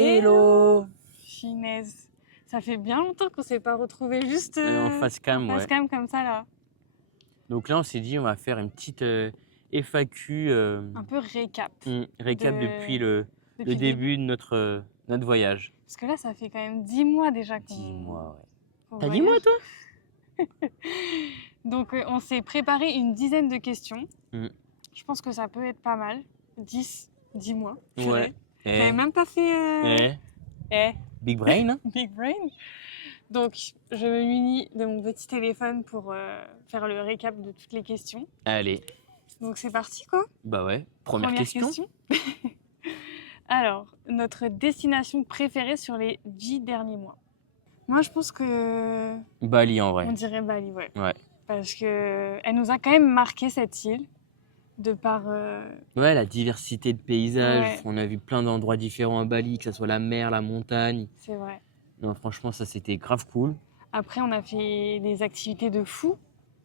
Hello! Finesse. Ça fait bien longtemps qu'on s'est pas retrouvés juste En face cam, en face ouais. cam comme ça là. Donc là, on s'est dit, on va faire une petite FAQ Un peu récap. récap de- depuis le depuis le début de notre voyage. Parce que là, ça fait quand même 10 mois déjà qu'on 10 mois, ouais. qu'on T'as 10 mois, voyage. toi? Donc, on s'est préparé une dizaine de questions. Mm. Je pense que ça peut être pas mal. 10 mois. Ouais. On n'avait même pas fait Big brain, hein? Big Brain. Donc, je me munis de mon petit téléphone pour faire le récap de toutes les questions. Allez, Donc, c'est parti, quoi. bah ouais. Première question. Alors, notre destination préférée sur les 10 derniers mois. Moi, je pense que Bali, en vrai. on dirait Bali, ouais. Ouais. Parce que elle nous a quand même marqué cette île de par. Ouais, la diversité de paysages. Ouais. On a vu plein d'endroits différents à Bali, que ce soit la mer, la montagne. C'est vrai. Non, franchement, ça, c'était grave cool. Après, on a fait des activités de fou.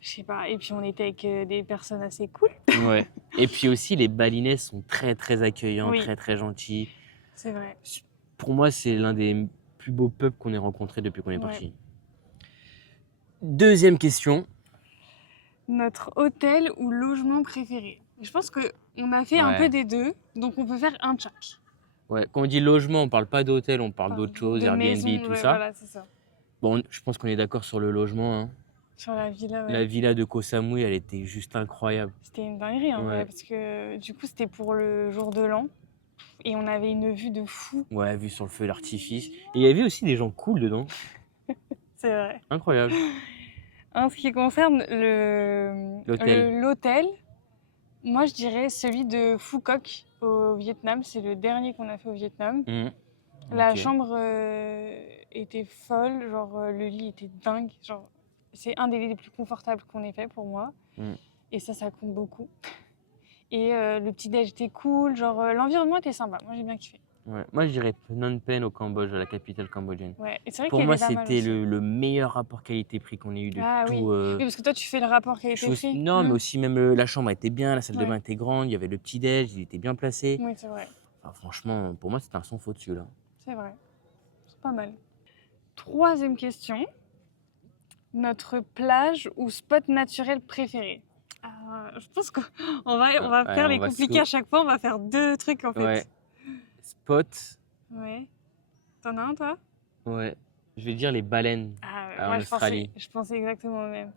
Je sais pas. Et puis, on était avec des personnes assez cool. Ouais. Et puis aussi, les Balinais sont très, très accueillants, Oui. très, très gentils. C'est vrai. Pour moi, c'est l'un des plus beaux peuples qu'on ait rencontrés depuis qu'on est Ouais. parti. Deuxième question. Notre hôtel ou logement préféré. Je pense qu'on a fait un Ouais. peu des deux. Donc, on peut faire un de chaque. Ouais, quand on dit logement, on parle pas d'hôtel, on parle d'autre chose, De Airbnb, maison, tout ouais, ça. Voilà, c'est ça. Bon, je pense qu'on est d'accord sur le logement, hein. Sur la villa, ouais. La villa de Koh Samui, elle était juste incroyable. C'était une dinguerie, en vrai, Ouais. parce que du coup, c'était pour le jour de l'an. Et on avait une vue de fou. Ouais, vu sur le feu d'artifice. Et il y avait aussi des gens cool dedans. C'est vrai. Incroyable. En ce qui concerne L'hôtel. l'hôtel, moi, je dirais celui de Phu Quoc au Vietnam. C'est le dernier qu'on a fait au Vietnam. La Ok. chambre était folle. Genre, le lit était dingue. Genre, c'est un des lits les plus confortables qu'on ait fait pour moi. Et ça compte beaucoup. Et le petit-déj était cool. Genre, l'environnement était sympa. Moi, j'ai bien kiffé. Ouais. Moi, je dirais Phnom Penh au Cambodge, la capitale cambodgienne. Ouais. Et c'est vrai Pour qu'il y moi, avait pas mal c'était aussi. le meilleur rapport qualité-prix qu'on ait eu de Ah tout. oui. Oui, parce que toi, tu fais le rapport qualité-prix. Non, mais aussi même la chambre était bien, la salle de Ouais. bain était grande, il y avait le petit-déj, il était bien placé. Oui, c'est vrai. Enfin, franchement, pour moi, c'était un sans faute celui-là. C'est vrai. C'est pas mal. Troisième question. Notre plage ou spot naturel préféré? Je pense qu'on va Ouais, faire on les va compliqués à chaque fois. On va faire deux trucs en fait. Ouais. Spot, Ouais. T'en as un toi? ouais. Je vais dire les baleines en Moi Australie. je pensais exactement au même.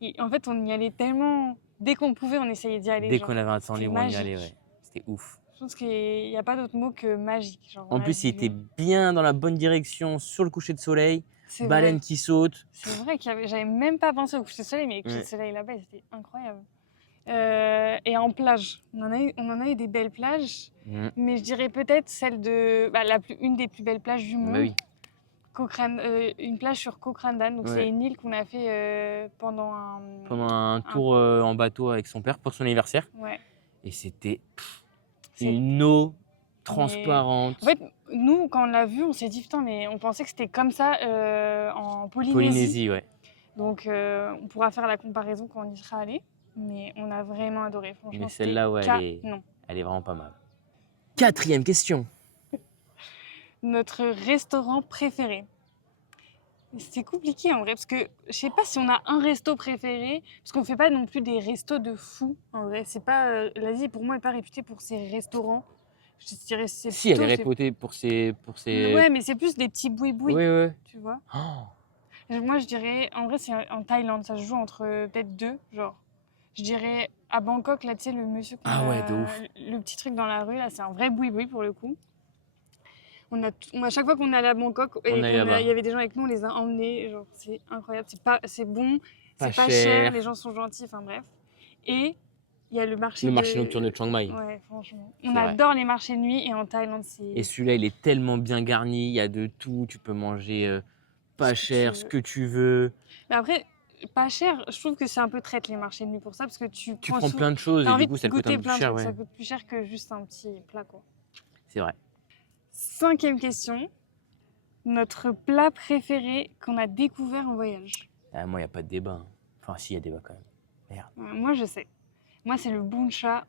Et en fait, on y allait tellement. Dès qu'on pouvait, on essayait d'y aller. Dès Genre, qu'on avait un temps c'était libre, on y magique. allait, ouais. C'était ouf. Je pense qu'il n'y a pas d'autre mot que magique. Genre, on En a plus, il vu- était bien dans la bonne direction sur le coucher de soleil. C'est Baleine vrai. qui saute. C'est vrai j'avais même pas pensé au coucher de soleil, mais le coucher Ouais. de soleil là-bas, c'était incroyable. Et en plage, on en a eu des belles plages, mais je dirais peut-être celle de une des plus belles plages du monde. Bah oui. Une plage sur Koh-Krandan, donc Ouais. c'est une île qu'on a fait pendant Un tour en bateau avec son père pour son anniversaire. Ouais. Et c'était C'est- une eau transparente. En fait, nous, quand on l'a vu, on s'est dit putain, mais on pensait que c'était comme ça en Polynésie. Polynésie, ouais. Donc on pourra faire la comparaison quand on y sera allé. Mais on a vraiment adoré, franchement. Mais celle-là, ouais, non. elle est vraiment pas mal. Quatrième question. Notre restaurant préféré. C'est compliqué en vrai, parce que je sais pas si on a un resto préféré, parce qu'on fait pas non plus des restos de fou en vrai. C'est pas l'Asie pour moi est pas réputée pour ses restaurants. Je dirais c'est Si, elle plutôt est réputée pour ses... Ouais, mais c'est plus des petits boui-boui, Ouais. tu vois. Oh. Moi je dirais en vrai c'est en Thaïlande, ça se joue entre peut-être deux, genre. Je dirais à Bangkok là, tu sais le monsieur Ouais, de ouf. le petit truc dans la rue là, c'est un vrai boui-boui pour le coup. À chaque fois qu'on allait à Bangkok et On qu'il allait là-bas. y avait des gens avec nous, on les a emmenés. Genre, c'est incroyable. C'est bon, Pas c'est pas cher, les gens sont gentils, enfin bref. Et il y a le marché nocturne de Chiang Mai. Ouais, franchement. C'est On vrai. adore les marchés de nuit et en Thaïlande, c'est. Et celui-là, il est tellement bien garni, il y a de tout, tu peux manger pas cher, ce que tu veux. Mais après, pas cher, je trouve que c'est un peu traite les marchés de nuit pour ça, parce que tu prends plein de choses et du coup, ça coûte un peu plus cher. Ouais. Ça coûte plus cher que juste un petit plat, quoi. C'est vrai. Cinquième question. Notre plat préféré qu'on a découvert en voyage. Moi, il n'y a pas de débat. Hein. Enfin, si, il y a débat quand même. Merde. Moi, je sais. Moi, c'est le bun cha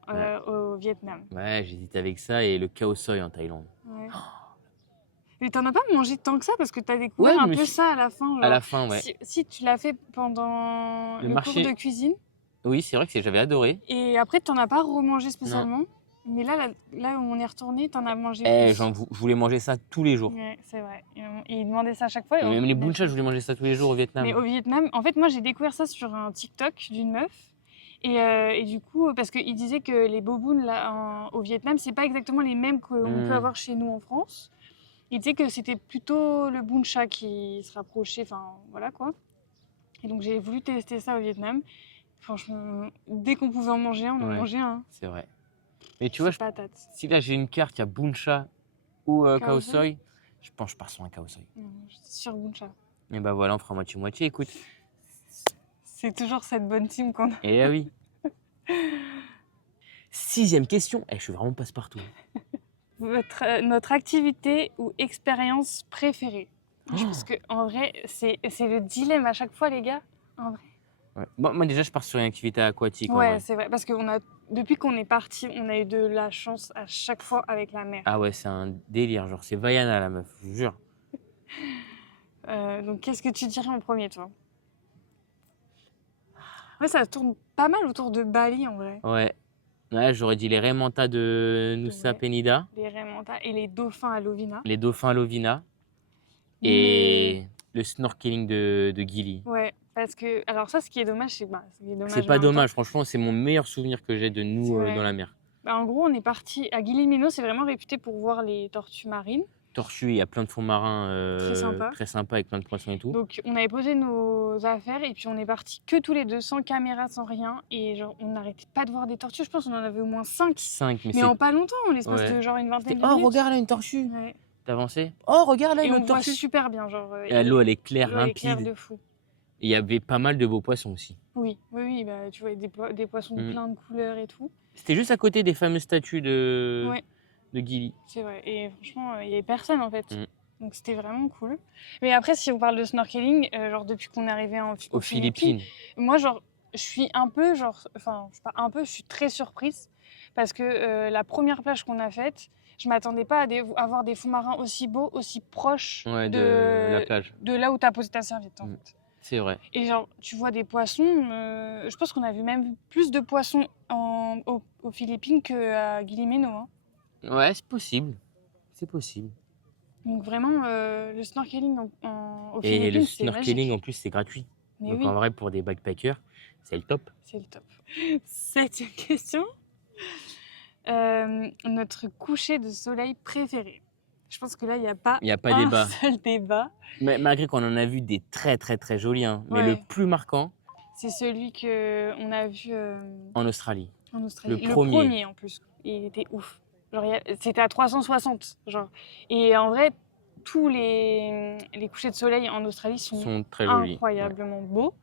au Vietnam. Ouais, j'hésite avec ça et le khao soi en Thaïlande. Ouais. Mais t'en as pas mangé tant que ça parce que t'as Ouais, découvert je un me peu suis... ça à la fin, À genre. la fin, ouais. Si tu l'as fait pendant Le le cours de marché, cuisine oui, c'est vrai que j'avais adoré. et après t'en as pas remangé Non. spécialement, mais là où on est retourné, t'en as mangé Eh, plus. je voulais manger ça tous les jours. Ouais, c'est vrai. Et ils demandaient ça à chaque fois. Et même les Mais bunchas, je voulais manger ça tous les jours au mais Vietnam. au Vietnam, en fait, moi j'ai découvert ça sur un TikTok d'une meuf. Et du coup, parce qu'il disait que les bobounes là, au Vietnam, c'est pas exactement les mêmes qu'on peut avoir chez nous en France. Il disait que c'était plutôt le bun cha qui se rapprochait, enfin voilà quoi. Et donc j'ai voulu tester ça au Vietnam. Franchement, dès qu'on pouvait en manger un, on en Ouais, mangeait un. c'est vrai. Mais tu vois, C'est patate. si là j'ai une carte, il y a buncha ou khao Khao soi? soi, je pense que je pars sur un khao soi. Non, j'étais sur bun cha. Et bah voilà, on fera moitié-moitié, écoute. C'est toujours cette bonne team qu'on a. Eh oui. 6e question. Eh, je suis vraiment passe-partout. Notre activité ou expérience préférée. Je Oh. pense qu'en vrai, c'est le dilemme à chaque fois, les gars. En vrai. Ouais. Moi, déjà, je pars sur une activité aquatique en Ouais, vrai. c'est vrai. Parce que depuis qu'on est parti, on a eu de la chance à chaque fois avec la mer. Ah ouais, c'est un délire. Genre, c'est Vaiana la meuf, je vous jure. Donc, qu'est-ce que tu dirais en premier, toi? Ouais, ça tourne pas mal autour de Bali, en vrai. Ouais. Ouais, j'aurais dit les raies manta de Nusa Ouais. Penida, Les raies manta et les dauphins à Lovina. les dauphins à Lovina Mais et le snorkeling de Gili. ouais, parce que alors ça, ce qui est dommage, c'est ce qui est dommage, C'est mais pas en même temps, dommage, franchement, c'est mon meilleur souvenir que j'ai de c'est nous dans vrai. la mer. Bah, en gros, on est parti à Gili Meno, c'est vraiment réputé pour voir les tortues marines. Tortue, il y a plein de fonds marins Très sympa. très sympas avec plein de poissons et tout. Donc, on avait posé nos affaires et puis on est parti que tous les deux, sans caméra, sans rien. Et genre, on n'arrêtait pas de voir des tortues. Je pense qu'on en avait au moins 5. 5, mais Mais c'est... en pas longtemps, en l'espace Ouais. de genre une C'était, vingtaine de oh, minutes. regarde là, une tortue. Ouais. T'as avancé. Oh, regarde là, Et une on autre voit tortue. super bien, genre. Et l'eau, elle est claire, l'eau, elle est claire limpide. de fou. Et il y avait pas mal de beaux poissons aussi. Oui, bah, tu vois des poissons de plein de couleurs et tout. C'était juste à côté des fameuses statues Ouais, de Gili. c'est vrai. Et franchement, il n'y avait personne en fait. Mm. Donc c'était vraiment cool. Mais après, si on parle de snorkeling, genre depuis qu'on est arrivé aux Philippines, moi, genre, je suis un peu, genre, enfin, je sais pas un peu, je suis très surprise parce que la première plage qu'on a faite, je m'attendais pas à voir des fonds marins aussi beaux, aussi proches Ouais, de la plage. de là où tu as posé ta serviette en fait. C'est vrai. Et genre, tu vois des poissons, je pense qu'on a vu même plus de poissons aux Philippines qu'à Gili Meno, hein. Ouais, c'est possible. C'est possible. Donc vraiment, le snorkeling aux Et le Philippines, c'est snorkeling, magique. en plus, c'est gratuit. Mais Donc oui, en vrai, pour des backpackers, c'est le top. c'est le top. 7e question. Notre coucher de soleil préféré. Je pense que là, il n'y a pas un débat. seul débat. Mais malgré qu'on en a vu des très très très jolis, hein. Mais le Ouais. plus marquant, C'est celui qu'on a vu en Australie. en Australie. Le Le premier. premier en plus. Il était ouf. Genre, c'était à 360. Genre. Et en vrai, tous les couchers de soleil en Australie sont Très jolis. incroyablement beaux.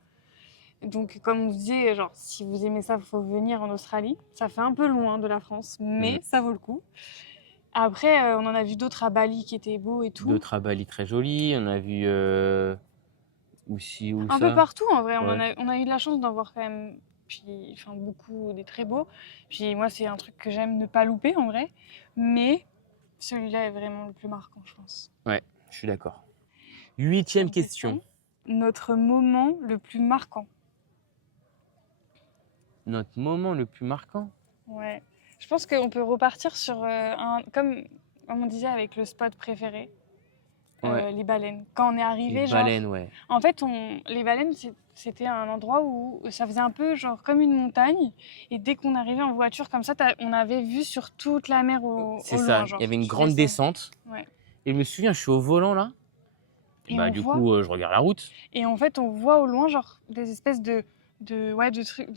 Donc, comme on vous disait, genre, si vous aimez ça, il faut venir en Australie. Ça fait un peu loin de la France, mais ça vaut le coup. Après, on en a vu d'autres à Bali qui étaient beaux et tout. D'autres à Bali très jolis. On a vu aussi où Un ça peu partout, en vrai. Ouais. On a eu de la chance d'en voir quand même beaucoup des très beaux. Puis moi, c'est un truc que j'aime ne pas louper, en vrai. Mais celui-là est vraiment le plus marquant, je pense. Ouais, je suis d'accord. 8e question. Notre moment le plus marquant. Notre moment le plus marquant? Ouais. Je pense qu'on peut repartir sur comme on disait avec le spot préféré, Ouais. les baleines. Quand on est arrivé, Les genre, baleines, ouais. en fait, les baleines, c'était un endroit où ça faisait un peu genre comme une montagne. Et dès qu'on arrivait en voiture comme ça, on avait vu sur toute la mer au C'est loin. ça, Genre, il y avait une tu grande descends. descente. Ouais. Et je me souviens, je suis au volant là. Et Bah, on du voit- coup, je regarde la route. Et en fait, on voit au loin genre des espèces de trucs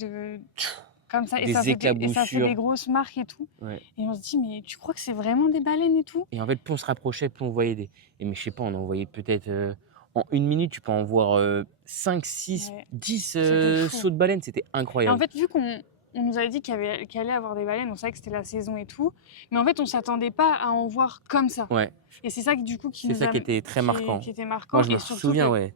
comme ça. Et Des ça fait des éclaboussures. grosses marques et tout. Ouais. Et on se dit, mais tu crois que c'est vraiment des baleines et tout? Et en fait, plus on se rapprochait, plus on voyait des. Et mais je sais pas, on en voyait peut-être. En 1 minute, tu peux en voir 5, 6, Ouais. 10 C'était fou. sauts de baleines. C'était Et en incroyable. fait, vu qu'on nous avait dit qu'il allait avoir des baleines, on savait que c'était la saison et tout, mais en fait, on s'attendait pas à en voir comme ça. Ouais, Et c'est ça du coup c'est ça qui était très marquant. qui était marquant. Moi, je et me surtout souviens, que- ouais.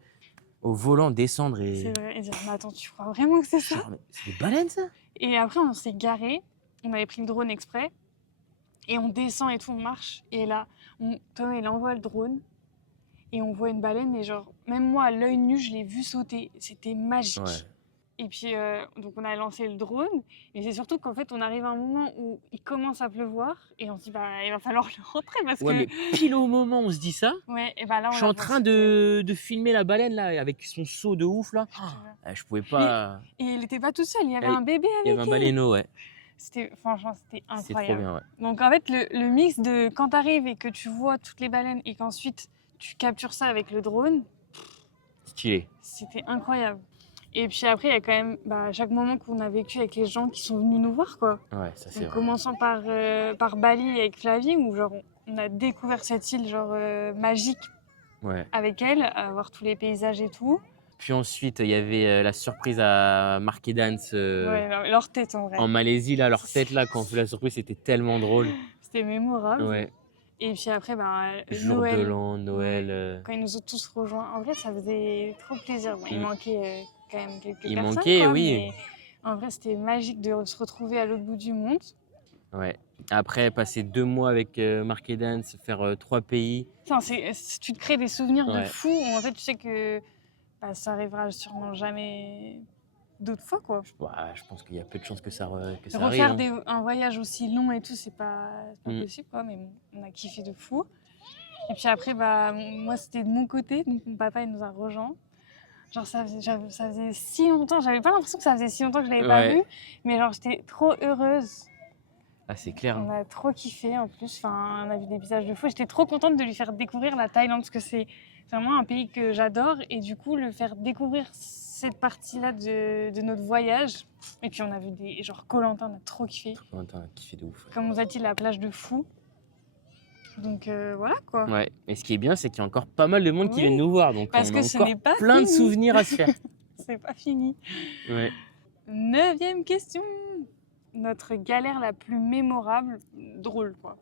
Au volant, descendre et. C'est vrai, et dire, mais attends, tu crois vraiment que c'est ça? Genre, mais c'est des baleines, ça? Et après, on s'est garé, on avait pris le drone exprès, et on descend et tout, on marche, et là, Thomas, il envoie le drone et on voit une baleine et genre, même moi, à l'œil nu, je l'ai vu sauter. C'était Ouais. magique. Et puis, donc on a lancé le drone, et c'est surtout qu'en fait, on arrive à un moment où il commence à pleuvoir, et on se dit, bah, il va falloir le rentrer parce Ouais, mais que, pile au moment où on se dit ça, ouais, et bah là, je on suis la en voit train sauter. de filmer la baleine là, avec son saut de ouf là. Je te jure. Je pouvais Et, pas. et il n'était pas tout seul, il y avait Et un bébé Il y avait avec un elle. baleineau, ouais. Franchement, c'était C'est trop incroyable. bien, ouais. Donc en fait, le mix de quand tu arrives et que tu vois toutes les baleines et qu'ensuite tu captures ça avec le drone, Stylé. c'était incroyable. Et puis après, il y a quand même chaque moment qu'on a vécu avec les gens qui sont venus nous voir, quoi. Ouais, ça c'est Donc, vrai. commençant par Bali avec Flavie, où genre on a découvert cette île genre magique Ouais. avec elle, à voir tous les paysages et tout. Puis ensuite, il y avait la surprise à Market Dance Ouais, leur tête en vrai. en Malaisie, là, leur tête là, quand on fait la surprise, c'était tellement drôle. C'était mémorable. Ouais. Et puis après, Jour de Noël. l'an, Noël. Ouais. Quand ils nous ont tous rejoints, en vrai, ça faisait trop plaisir. Bon, il manquait quand même quelques Il personnes, manquait, quoi, oui. mais en vrai, c'était magique de se retrouver à l'autre bout du monde. Ouais. Après, passer 2 mois avec Market Dance, faire 3 pays. Enfin, tu te crées des souvenirs de Ouais. fou où en fait, tu sais que ça arrivera sûrement jamais d'autres fois, quoi. Je pense qu'il y a peu de chances que ça Refaire arrive. Hein. un voyage aussi long et tout, c'est pas possible, quoi, mais bon, on a kiffé de fou. Et puis après, moi, c'était de mon côté, donc mon papa, il nous a rejoints. Genre, ça faisait si longtemps, j'avais pas l'impression que ça faisait si longtemps que je l'avais pas vu, mais genre, j'étais trop heureuse. Ah, c'est clair. On a trop kiffé en plus, enfin, on a vu des visages de fou. J'étais trop contente de lui faire découvrir la Thaïlande parce que c'est vraiment un pays que j'adore et du coup, le faire découvrir cette partie-là de notre voyage. Et puis, on a vu des genre Koh Lanta, on a trop kiffé. On a kiffé de ouf. Ouais. Comme on a dit, la plage de fou. Donc voilà quoi. Ouais, et ce qui est bien, c'est qu'il y a encore pas mal de monde qui vient nous voir, donc parce on que a ce encore n'est pas plein de fini. souvenirs à se faire. C'est pas fini. Ouais. 9e question. Notre galère la plus mémorable, drôle quoi.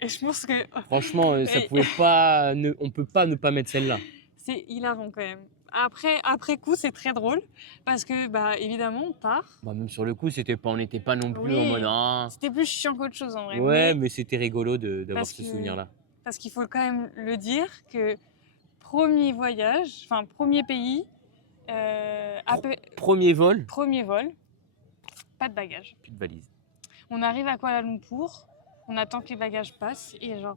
Et je pense que Franchement, ça pouvait pas, on peut pas ne pas mettre celle-là. c'est hilarant quand même. Après coup, c'est très drôle parce que évidemment, on part. Même sur le coup, on n'était pas non plus en mode C'était plus chiant qu'autre chose en vrai. Ouais, mais c'était rigolo d'avoir parce ce que- souvenir-là. Parce qu'il faut quand même le dire que premier voyage, enfin premier pays, Premier vol, premier vol, pas de bagages. plus de valise. On arrive à Kuala Lumpur, on attend que les bagages passent et genre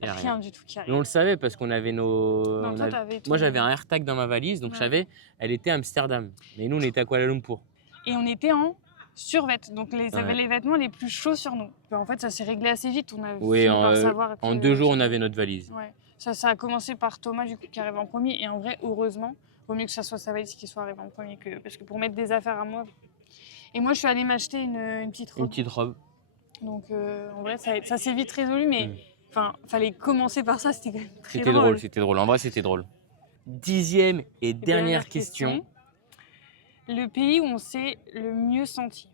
Y a rien du tout qui Mais arrive. on le savait parce qu'on avait nos. Non, toi, t'avais ton- Moi, j'avais un AirTag dans ma valise, donc Ouais. je savais, elle était à Amsterdam. Mais nous, on était à Kuala Lumpur. Et on était en survêt, donc Ouais. avait les vêtements les plus chauds sur nous. Mais en fait, ça s'est réglé assez vite. On a Oui, fini par savoir en que- 2 jours, on avait notre valise. Ouais. Ça a commencé par Thomas du coup qui arrive en premier et en vrai heureusement vaut mieux que ça soit sa valise qui soit arrivée en premier parce que pour mettre des affaires à moi. Et moi je suis allée m'acheter une petite robe. Une petite robe. Donc en vrai ça s'est vite résolu mais enfin fallait commencer par ça, c'était quand même très C'était drôle, c'était drôle. En vrai, c'était drôle. 10e et dernière question. Le pays où on s'est le mieux senti.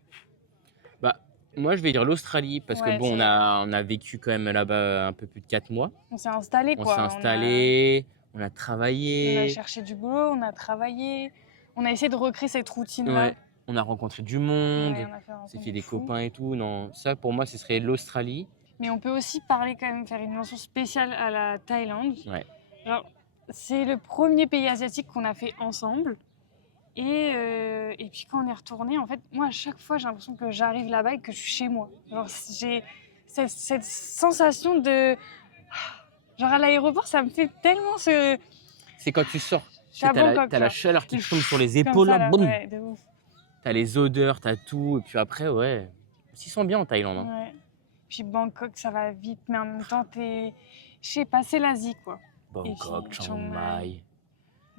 Moi, je vais dire l'Australie parce que Ouais, bon, c'est on a vécu quand même là-bas un peu plus de 4 mois. On s'est installé On quoi. s'est installé, on a travaillé. On a cherché du boulot, on a travaillé, on a essayé de recréer cette routine-là. Ouais, on a rencontré du monde, Ouais, on a fait un on s'est rencontre fait de des fou. copains et tout. Non, ça pour moi, ce serait l'Australie. Mais on peut aussi parler quand même, faire une mention spéciale à la Thaïlande. Ouais. Genre, c'est le premier pays asiatique qu'on a fait ensemble. Et puis quand on est retourné, en fait, moi à chaque fois j'ai l'impression que j'arrive là-bas et que je suis chez moi. Genre, j'ai cette sensation de... Genre à l'aéroport, ça me fait tellement ce... C'est quand tu sors. Je suis à Bangkok, T'as la genre. chaleur qui te tombe sur les Comme épaules, ça, là, boum. ouais, de ouf. T'as les odeurs, t'as tout. Et puis après, ouais, on s'y sent bien en Thaïlande. Hein. Ouais. Puis Bangkok, ça va vite, mais en même temps, je sais pas, c'est l'Asie, quoi. Bangkok, puis, Chiang Chiang Mai.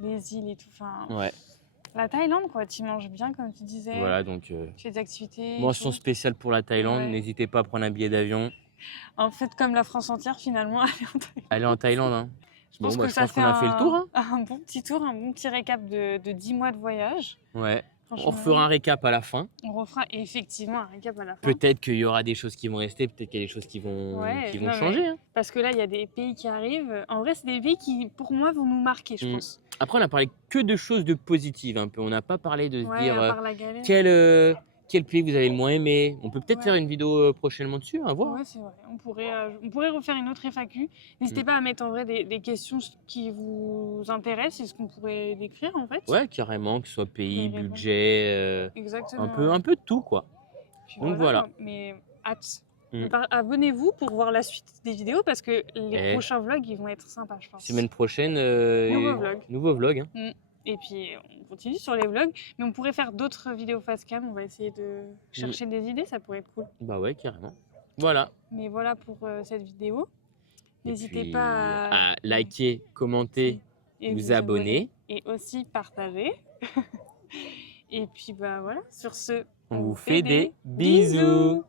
Mai. Les îles et tout. Enfin, Ouais, la Thaïlande, quoi, tu manges bien, comme tu disais. voilà, donc Tu fais des activités. et mention tout. spéciale pour la Thaïlande. Ouais. N'hésitez pas à prendre un billet d'avion. En fait, comme la France entière, finalement, aller en Thaïlande. Allez en Thaïlande. Hein. Je pense Bon, que je ça pense fait qu'on a fait le tour. Hein. un bon petit tour, un bon petit récap de 10 mois de voyage. Ouais, on Franchement, refera un récap à la fin. On refera effectivement un récap à la fin. Peut-être qu'il y aura des choses qui vont rester, peut-être qu'il y a des choses qui vont, Ouais, qui vont non, changer. Hein. Parce que là, il y a des pays qui arrivent. En vrai, c'est des pays qui, pour moi, vont nous marquer, je pense. Après, on a parlé que de choses de positives un peu. On n'a pas parlé de se Ouais, dire à part la galère. quel pays vous avez le moins aimé. On peut peut-être faire Ouais. une vidéo prochainement dessus, à voir. Ouais, c'est vrai. On pourrait refaire une autre FAQ. N'hésitez Mm. pas à mettre en vrai des questions qui vous intéressent et ce qu'on pourrait décrire en fait. Ouais, carrément, que ce soit Vous pouvez pays, répondre. budget, Exactement. un peu de tout, quoi. Puis Donc voilà, voilà. mais hâte. Mm. Abonnez-vous pour voir la suite des vidéos parce que les Et prochains vlogs ils vont être sympas, je pense. semaine prochaine, Nouveau vlog. nouveau vlog. Hein. Et puis on continue sur les vlogs, mais on pourrait faire d'autres vidéos face cam. On va essayer de chercher des idées, ça pourrait être cool. Bah ouais, carrément. Voilà. Mais voilà pour cette vidéo. Et N'hésitez puis, pas à liker, commenter, et vous abonner. et aussi partager. Et puis bah voilà, sur ce, On vous fait des bisous.